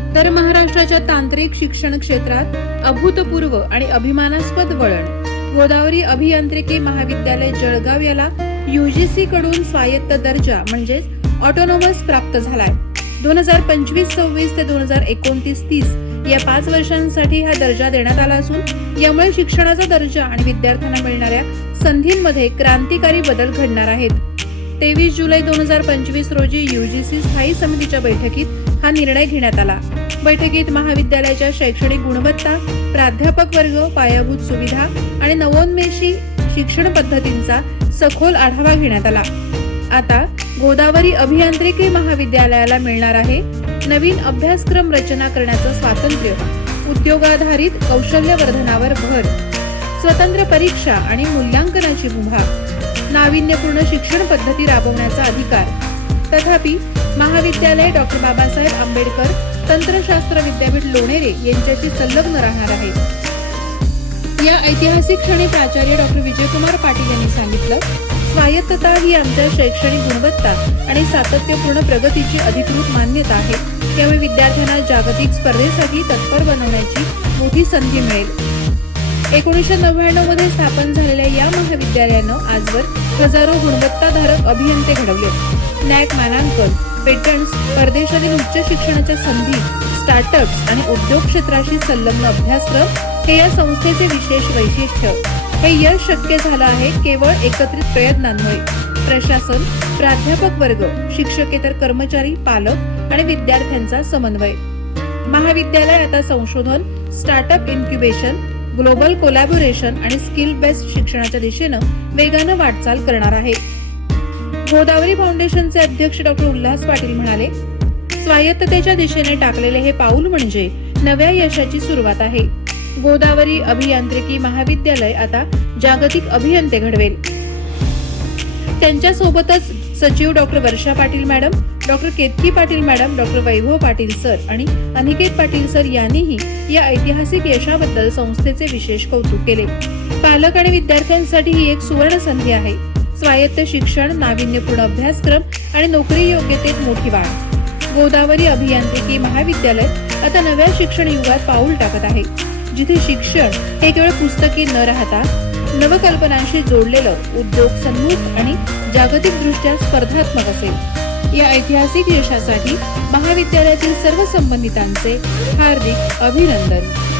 उत्तर महाराष्ट्राच्या तांत्रिक शिक्षण क्षेत्रात अभूतपूर्व आणि अभिमानास्पद वळण. गोदावरी अभियांत्रिकी महाविद्यालय जळगाव याला युजीसी कडून स्वायत्त दर्जा म्हणजेच ऑटोनॉमस प्राप्त झालाय. दोन हजार पंचवीस सव्वीस ते दोन हजार एकोणतीस तीस या पाच वर्षांसाठी हा दर्जा देण्यात आला असून यामुळे शिक्षणाचा दर्जा आणि विद्यार्थ्यांना मिळणाऱ्या संधींमध्ये क्रांतिकारी बदल घडणार आहेत. तेवीस जुलै दोन हजार पंचवीस रोजी युजीसी स्थायी समितीच्या बैठकीत हा निर्णय घेण्यात आला. बैठकीत महाविद्यालयाच्या शैक्षणिक गुणवत्ता प्राध्यापक वर्ग पायाभूत सुविधा आणि नवोन्मेषी शिक्षण पद्धतींचा सखोल आढावा घेण्यात आला. आता गोदावरी अभियांत्रिकी महाविद्यालयाला मिळणार आहे नवीन अभ्यासक्रम रचना करण्याचं स्वातंत्र्य. उद्योगाधारित कौशल्यवर्धनावर भर. स्वतंत्र परीक्षा आणि मूल्यांकनाची मुभा. नाविन्यपूर्ण शिक्षण पद्धती राबवण्याचा अधिकार. तथापि महाविद्यालय डॉक्टर बाबासाहेब आंबेडकर तंत्रशास्त्र विद्यापीठ लोणेरे यांच्याशी संलग्न राहणार आहे या ऐतिहासिक क्षणी प्राचार्य डॉक्टर विजयकुमार पाटील यांनी सांगितलं स्वायत्तता ही आमच्या शैक्षणिक गुणवत्ता आणि सातत्यपूर्ण प्रगतीची अधिकृत मान्यता आहे. त्यामुळे विद्यार्थ्यांना जागतिक स्पर्धेसाठी तत्पर बनवण्याची मोठी संधी मिळेल. एकोणीसशे नव्याण्णवमध्ये स्थापन झालेल्या या महाविद्यालयानं आजवर हजारो गुणवत्ताधारक अभियंते घडवले नॅक मानांकन पेटंट्स परदेशातील उच्च शिक्षणाच्या संधी स्टार्टअप्स आणि उद्योग क्षेत्राशी संलग्न अभ्यासक्रम हे या संस्थेचे विशेष वैशिष्ट्य. हे यश शक्य झालं आहे केवळ एकत्रित प्रयत्नांमुळे. प्रशासन प्राध्यापक वर्ग शिक्षकेतर कर्मचारी पालक आणि विद्यार्थ्यांचा समन्वय. महाविद्यालय आता संशोधन स्टार्टअप इन्क्युबेशन ग्लोबल कोलॅबोरेशन आणि स्किल बेस्ड शिक्षणाच्या दिशेनं वेगानं वाटचाल करणार आहे. गोदावरी फाउंडेशनचे अध्यक्ष डॉक्टर उल्हास पाटील म्हणाले स्वायत्ततेच्या दिशेने टाकलेले हे पाऊल म्हणजे नव्या यशाची सुरुवात आहे. गोदावरी अभियांत्रिकी महाविद्यालय आता जागतिक अभियंते घडवेल. त्यांच्या सोबतच सचिव doctor Varsha Patil madam doctor Ketaki Patil madam doctor Vaibhav Patil sir आणि अनिकेत पाटील सर यांनीही या ऐतिहासिक यशाबद्दल संस्थेचे विशेष कौतुक केले. पालक आणि विद्यार्थ्यांसाठी ही एक सुवर्ण संधी आहे. स्वायत्त शिक्षण नाविन्यपूर्ण अभ्यासक्रम आणि नोकरी योग्यतेत मोठी वाढ. गोदावरी अभियांत्रिकी महाविद्यालय आता नव्या शिक्षण युगात पाऊल टाकत आहे. जिथे शिक्षण हे केवळ पुस्तकी न राहता नवकल्पनांशी जोडलेलं उद्योग सन्मुख आणि जागतिक दृष्ट्या स्पर्धात्मक असेल. या ऐतिहासिक यशासाठी महाविद्यालयातील सर्व संबंधितांचे हार्दिक अभिनंदन.